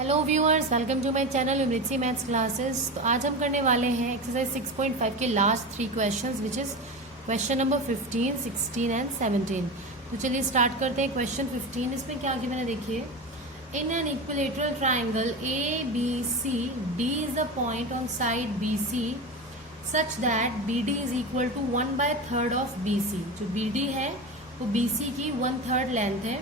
Hello viewers, welcome to my channel university maths classes. तो आज हम करने वाले हैं एक्सरसाइज 6.5 के last 3 questions, which is question number 15, 16 and 17। तो चलिए स्टार्ट करते हैं। क्वेश्चन 15, इसमें क्या गिवन है देखिए। In an equilateral triangle A B C, D is the point on side B C such that B D is equal to 1/3 of B C. जो B D है वो बी सी की 1/3 length है।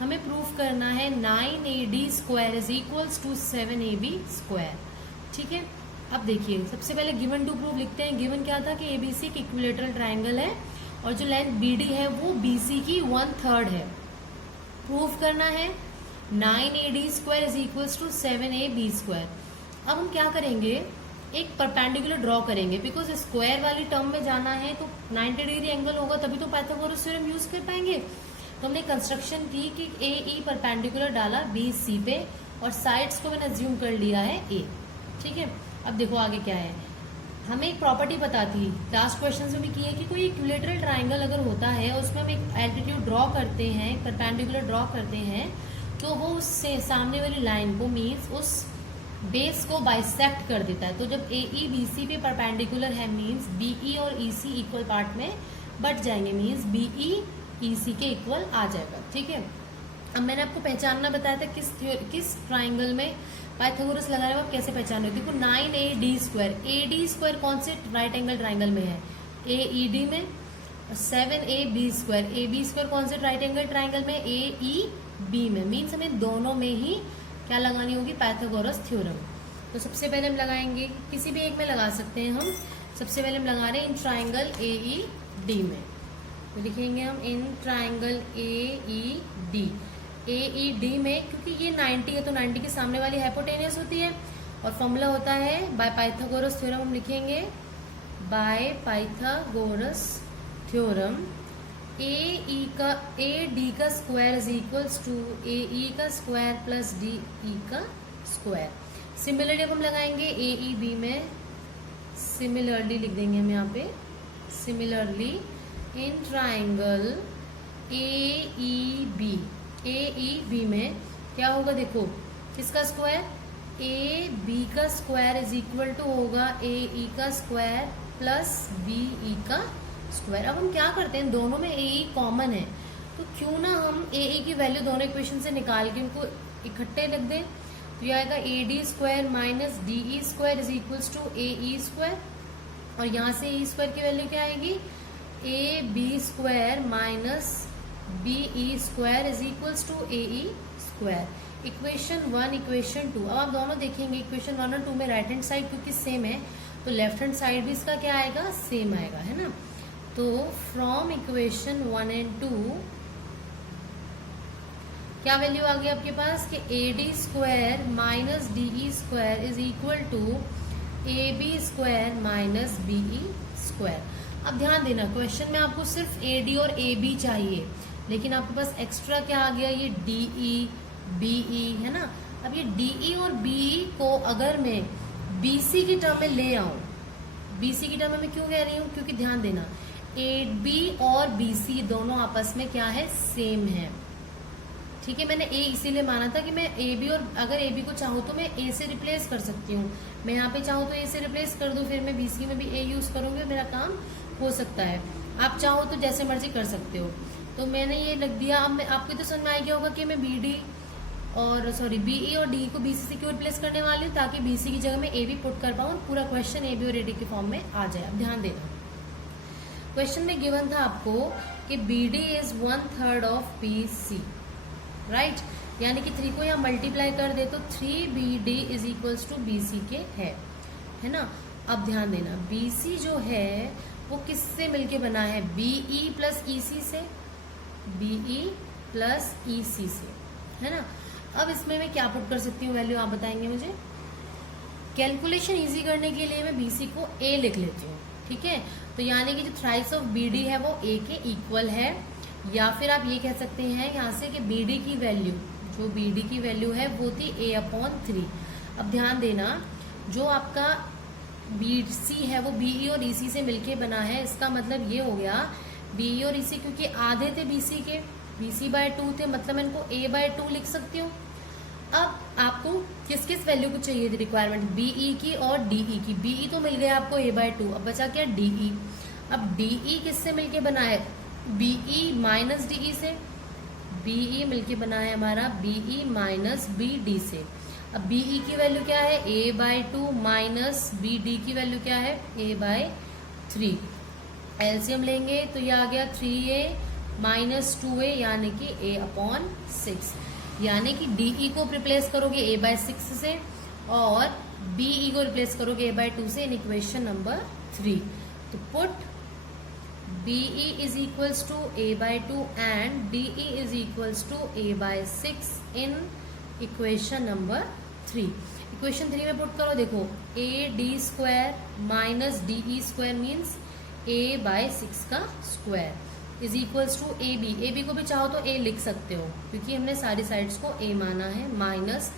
हमें proof करना है 9AD² is equals to 7AB²। ठीक है, अब देखिए सबसे पहले गिवन टू प्रूफ लिखते हैं। गिवन क्या था कि ABC एक इक्विलेटरल ट्राइंगल है और जो लेंथ BD है वो BC की 1/3 है। प्रूफ करना है 9AD² is equals to 7AB²। अब हम क्या करेंगे, एक परपेंडिकुलर ड्रॉ करेंगे, बिकॉज स्क्वायर वाली टर्म में जाना है तो 90 डिग्री एंगल होगा तभी तो पाइथागोरस थ्योरम यूज कर पाएंगे। तो हमने कंस्ट्रक्शन की कि AE परपेंडिकुलर डाला BC पे और साइड्स को मैंने अज्यूम कर लिया है A। ठीक है, अब देखो आगे क्या है। हमें एक प्रॉपर्टी पता थी, लास्ट क्वेश्चन में भी की है कि कोई इक्विलेटरल ट्राइंगल अगर होता है उसमें हम एक एल्टीट्यूड ड्रॉ करते हैं, परपेंडिकुलर ड्रॉ करते हैं, तो वो उससे सामने वाली लाइन को मीन्स उस बेस को बाइसेक्ट कर देता है। तो जब AE BC पे परपेंडिकुलर है मीन्स BE और EC इक्वल पार्ट में बट जाएंगे, मीन्स BE EC के इक्वल आ जाएगा। ठीक है, अब मैंने आपको पहचानना बताया था किस ट्राइंगल में पाइथागोरस लगा रहे हो, आप कैसे पहचान रहे हो। देखो 9AD², AD² कौन से राइट एंगल ट्राइंगल में है, AED में। और 7AB², AB² कौन से राइट एंगल ट्राइंगल में, AEB में। मीन्स हमें दोनों में ही क्या लगानी होगी, पाइथागोरस थ्योरम। तो सबसे पहले हम लगाएंगे, किसी भी एक में लगा सकते हैं हम। सबसे पहले हम लगा रहे हैं इन ट्राइंगल AED में। तो लिखेंगे हम इन ट्राइंगल AED में, क्योंकि ये 90 है तो 90 के सामने वाली हाइपोटेनियस होती है और फॉर्मूला होता है बाय पाइथागोरस थ्योरम। हम लिखेंगे बाय पाइथागोरस थ्योरम AD का square is equals to AE का स्क्वायर प्लस DE का स्क्वायर। सिमिलरली अब हम लगाएंगे AEB में, सिमिलरली लिख देंगे हम यहाँ पे, सिमिलरली इन ट्राइंगल AEB में क्या होगा, देखो किसका स्क्वायर, AB का स्क्वायर इज इक्वल टू होगा AE का स्क्वायर प्लस BE का स्क्वायर। अब हम क्या करते हैं, दोनों में AE कॉमन है तो क्यों ना हम AE की वैल्यू दोनों इक्वेशन से निकाल के उनको इकट्ठे लिख दें। तो ये आएगा AD² minus DE² is equals to AE², और यहाँ से AE² की वैल्यू क्या आएगी, AB² minus BE² is equals to AE²। Equation 1 equation 2, अब आप दोनों देखेंगे इक्वेशन 1 और 2 में राइट हैंड साइड क्योंकि सेम है तो लेफ्ट हैंड साइड भी इसका क्या आएगा, सेम आएगा, है ना। तो फ्रॉम इक्वेशन 1 एंड 2 क्या वैल्यू आ गई आपके पास कि AD² minus DE² is equal to AB² minus BE²। अब ध्यान देना, क्वेश्चन में आपको सिर्फ AD और AB चाहिए, लेकिन आपके पास एक्स्ट्रा क्या आ गया, ये DE BE है ना। अब ये DE और BE को अगर मैं BC की टर्म में ले आऊं, BC की टर्म में मैं क्यों कह रही हूँ, क्योंकि ध्यान देना AB और BC दोनों आपस में क्या है, सेम है। ठीक है, मैंने A इसीलिए माना था कि मैं AB और अगर AB को चाहूँ तो मैं A से रिप्लेस कर सकती हूँ। मैं यहाँ पे चाहूँ तो A से रिप्लेस कर दूँ, फिर मैं BC में भी A यूज करूंगी, मेरा काम हो सकता है। आप चाहो तो जैसे मर्जी कर सकते हो। तो मैंने ये लिख दिया। अब आपको तो समझ में आ गया होगा कि मैं BE और DE को BC से क्यों रिप्लेस करने वाली हूँ, ताकि BC की जगह में AB पुट कर पाऊँ, पूरा क्वेश्चन AB और AD के फॉर्म में आ जाए। अब ध्यान देना, क्वेश्चन में गिवन था आपको कि BD is 1/3 of BC, right. यानी कि 3 को यहाँ मल्टीप्लाई कर दे तो 3BD is equals to BC के है ना। अब ध्यान देना, BC जो है वो किससे मिलके बना है, BE प्लस EC से, BE प्लस EC से, है ना। अब इसमें मैं क्या पुट कर सकती हूँ वैल्यू, आप बताएंगे मुझे। कैलकुलेशन इजी करने के लिए मैं BC को A लिख लेती हूँ, ठीक है। तो यानी कि जो थ्राइस ऑफ BD है वो A के इक्वल है, या फिर आप ये कह सकते हैं यहाँ से कि BD की वैल्यू, जो BD की वैल्यू है वो थी A/3। अब ध्यान देना, जो आपका BC है वो BE और EC से मिलके बना है, इसका मतलब ये हो गया BE और EC क्योंकि आधे थे BC के, BC/2 थे, मतलब मैं इनको A/2 लिख सकती हूँ। अब आपको किस किस वैल्यू को चाहिए थी रिक्वायरमेंट, बीई की और डीई की। बीई तो मिल गया आपको a/2, अब बचा क्या डीई। अब डीई किससे मिलके बना है, बीई माइनस डीई से। बीई मिलके बना है हमारा बीई माइनस बीडी से। अब बीई की वैल्यू क्या है a/2 माइनस बीडी की वैल्यू क्या है a/3। एलसीएम लेंगे तो ये आ गया 3a माइनस 2a यानी कि a/6, यानी कि डीई को रिप्लेस करोगे a/6 से और बीई को रिप्लेस करोगे a/2 से इन इक्वेशन नंबर 3। तो put BE is equals to a/2 and DE is equals to a/6 in equation number 3। Equation 3 में पुट करो, देखो AD square minus DE square means a/6 का square is equals to AB को भी चाहो तो a लिख सकते हो क्योंकि हमने सारी साइड्स को a माना है, माइनस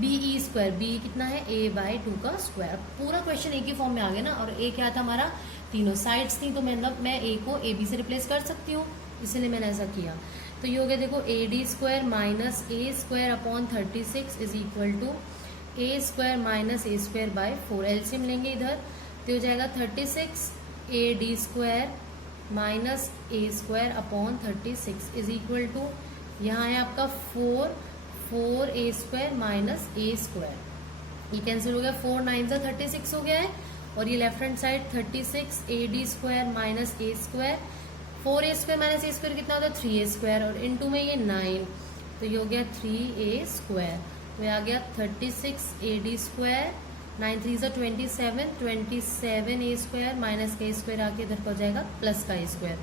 BE स्क्वायर, BE कितना है a/2 का स्क्वायर। पूरा क्वेश्चन एक ही फॉर्म में आ गया ना, और a क्या था हमारा, तीनों साइड्स थी, तो मतलब मैं a को ab से रिप्लेस कर सकती हूँ, इसलिए मैंने ऐसा किया। तो ये हो गया देखो AD square minus a square upon 36 is equal to a square minus a square by 4। LCM लेंगे इधर तो हो जाएगा 36 AD square minus a square upon 36 is equal to, यहाँ है आपका 4a square minus a square, ये कैंसिल हो गया, 4 9 जा 36 हो गया है, और ये left hand side 36 AD square minus a square, 4a square minus a square कितना होता है 3a स्क्वायर, और इनटू में ये 9, तो ये हो गया 3a स्क्वायर, तो ये आ गया 36 AD स्क्वायर, 9 3 जा 27a स्क्वायर माइनस का स्क्वायर आके इधर हो जाएगा प्लस का स्क्वायर,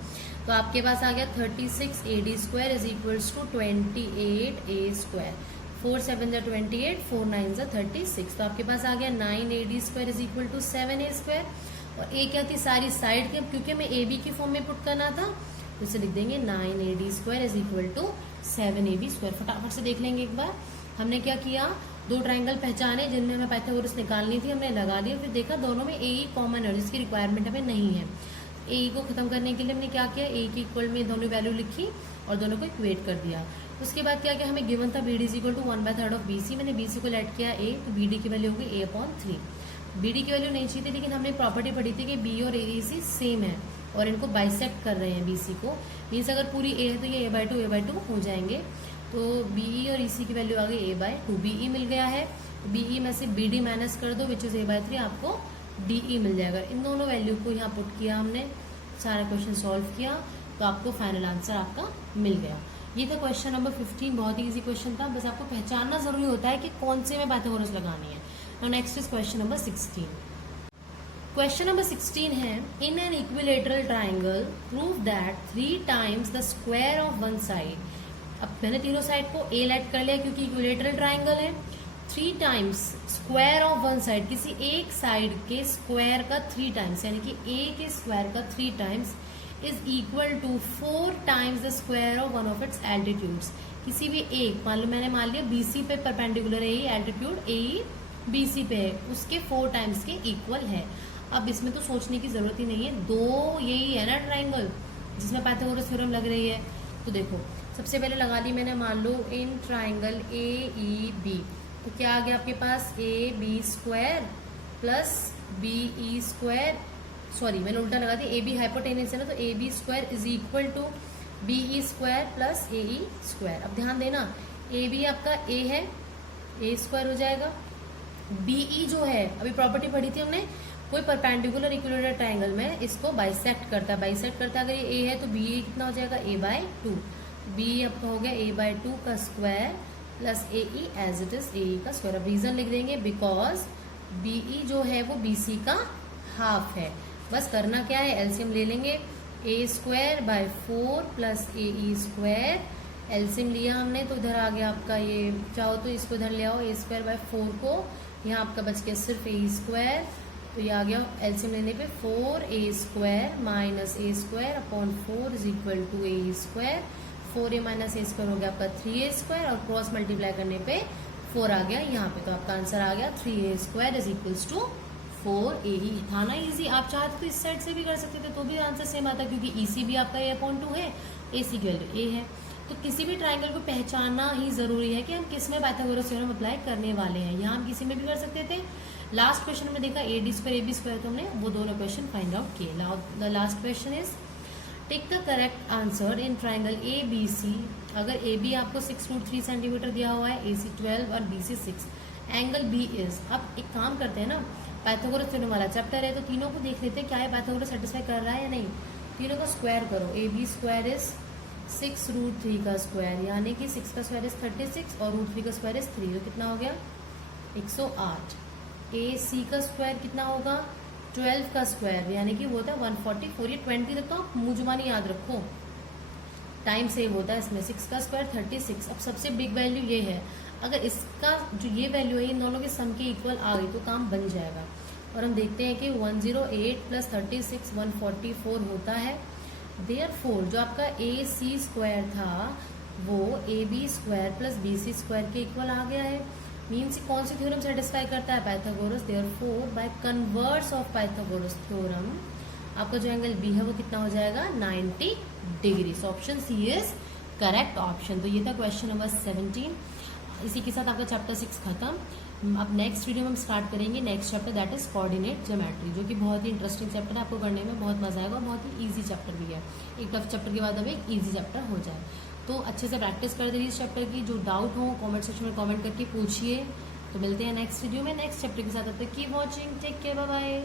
तो आपके पास आ गया 36 AD square is equals to 28a square, 4 7 जा 28, 4 9 जा 36, तो आपके पास आ गया 9 AD square is equal to 7a square, और a क्या थी सारी साइड के, क्योंकि हमें AB की फॉर्म में पुट करना था तो इसे लिख देंगे 9 AD square is equal to 7AB square. फटाफट से देख लेंगे एक बार, हमने क्या किया, दो ट्राइंगल पहचाने जिनमें हमें पाइथागोरस निकालनी थी, हमने लगा दिया, फिर देखा दोनों में AE कॉमन है जिसकी रिक्वायरमेंट हमें नहीं है। AE को खत्म करने के लिए हमने क्या किया, A की इक्वल में दोनों वैल्यू लिखी और दोनों को इक्वेट कर दिया। उसके बाद क्या किया, हमें गिवन था BD is equal to 1/3 of BC, मैंने BC को लेट किया A, तो BD की वैल्यू होगी a/3। BD की वैल्यू नहीं चाहिए थी, लेकिन हमने प्रॉपर्टी पढ़ी थी कि B और AC सेम है और इनको बाइसेक्ट कर रहे हैं BC को, मीन्स अगर पूरी A है तो ये a/2 हो जाएंगे, तो BE और EC की वैल्यू आ गई a/2। BE मिल गया है, BE में से BD माइनस कर दो विच इज a/3, आपको DE मिल जाएगा। इन दोनों वैल्यू को यहाँ पुट किया हमने, सारा क्वेश्चन सॉल्व किया, तो आपको फाइनल आंसर आपका मिल गया। ये था क्वेश्चन नंबर 15, बहुत ही इजी क्वेश्चन था, बस आपको पहचानना जरूरी होता है कि कौन से में पाइथागोरस लगानी है। Now next is question number 16। Question number 16 है, इन an equilateral triangle prove that 3 times the square of one side. अब मैंने तीनों साइड को a लेट कर लिया क्योंकि इक्विलेटरल ट्राइंगल है। 3 times square of one side, किसी एक साइड के स्क्वायर का 3 टाइम्स, यानी कि a के स्क्वायर का 3 times is equal to 4 times the square of one of its altitudes. किसी भी एक, मान लो मैंने मान लिया BC पे परपेंडिकुलर है, ये एल्टीट्यूड AE BC पे है, उसके 4 टाइम्स के इक्वल है। अब इसमें तो सोचने की जरूरत ही नहीं है, दो यही है ना ट्राइंगल जिसमें पाइथागोरस थ्योरम लग रही है। तो देखो सबसे पहले लगा ली मैंने, मान लो इन ट्राइंगल AEB, तो क्या आ गया आपके पास AB square plus BE square, sorry मैंने उल्टा लगा दी, AB हाइपोटेनस है ना, तो AB square is equal to BE square plus AE square. अब ध्यान देना AB आपका A है, A स्क्वायर हो जाएगा, BE जो है अभी प्रॉपर्टी पढ़ी थी हमने, कोई परपेंडिकुलर इक्विलेटरल ट्राइंगल में इसको बाइसेक्ट करता है, अगर ये A है तो BE कितना हो जाएगा a/2, BE आपका हो गया a/2 का square plus AE as it is AE का स्क्वायर। अब रीजन लिख देंगे बिकॉज BE जो है वो BC का हाफ है। बस करना क्या है, एलसीएम ले लेंगे, a square by 4 plus AE square, LCM लिया हमने तो इधर आ गया आपका, ये चाहो तो इसको इधर ले आओ, a स्क्वायर बाय 4 को, यहाँ आपका बच गया सिर्फ AE स्क्वायर, तो ये आ गया एलसीएम लेने पे 4a square minus a square upon 4 is equal to AE square, 4a minus a square हो गया आपका 3a स्क्वायर, और क्रॉस मल्टीप्लाई करने पे 4 आ गया यहाँ पे, तो आपका आंसर आ गया 3a square is equals to 4AE। था ना इजी, आप चाहते तो इस साइड से भी कर सकते थे तो भी आंसर सेम आता, क्योंकि EC भी आपका a/2 है, AC की वैल्यू a है। तो किसी भी ट्राइंगल को पहचानना ही जरूरी है कि हम किस में पाइथागोरस थ्योरम अप्लाई करने वाले हैं। यहाँ हम किसी में भी कर सकते थे। लास्ट क्वेश्चन में देखा AD स्क्वायर AB स्क्वायर, तो हमने वो दोनों क्वेश्चन फाइंड आउट किए। The last question is take the correct answer in triangle ABC। अगर AB आपको 6√3 सेंटीमीटर दिया हुआ है, AC 12 और BC 6, एंगल B इज। अब एक काम करते हैं ना, पाइथागोरस थ्योरम वाला चैप्टर है तो तीनों को देख लेते हैं क्या ये पाइथागोरस सेटिस्फाई कर रहा है या नहीं। तीनों का स्क्वायर करो। AB स्क्वायर इज 6√3 का स्क्वायर, यानी कि 6 का स्क्वायर इज 36 और √3 का स्क्वायर इज 3, तो कितना हो गया 108। AC का स्क्वायर कितना होगा 12 का स्क्वायर, यानी कि वो होता है 144। ये 20 तक तो आप मुंह जुबानी याद रखो, टाइम सेव होता है इसमें। 6 का स्क्वायर 36। अब सबसे बिग वैल्यू ये है, अगर इसका जो ये वैल्यू है इन दोनों के सम के इक्वल आ गई तो काम बन जाएगा। और हम देखते हैं कि 108 + 36 144 होता है। देयरफॉर जो आपका AC स्क्वायर था वो AB स्क्वायर + BC स्क्वायर के इक्वल आ गया है। मीन्स कौन सी थ्योरम सेटिस्फाई करता है Pythagoras. Therefore by converse of Pythagoras theorem आपका जो एंगल B है वो कितना हो जाएगा 90 degree. So option C is correct option. तो ये था क्वेश्चन नंबर 17। इसी के साथ आपका चैप्टर 6 खत्म। अब नेक्स्ट वीडियो में हम स्टार्ट करेंगे next chapter, that is coordinate geometry, जो कि बहुत ही इंटरेस्टिंग चैप्टर है, आपको करने में बहुत मजा आएगा, बहुत ही इजी चैप्टर भी है। एक टफ चैप्टर के बाद अब एक इजी चैप्टर हो जाए, तो अच्छे से प्रैक्टिस कर दीजिए इस चैप्टर की। जो डाउट हो कमेंट सेक्शन में कमेंट करके पूछिए। तो मिलते हैं नेक्स्ट वीडियो में नेक्स्ट चैप्टर के साथ। तब तक keep watching, take care, bye bye.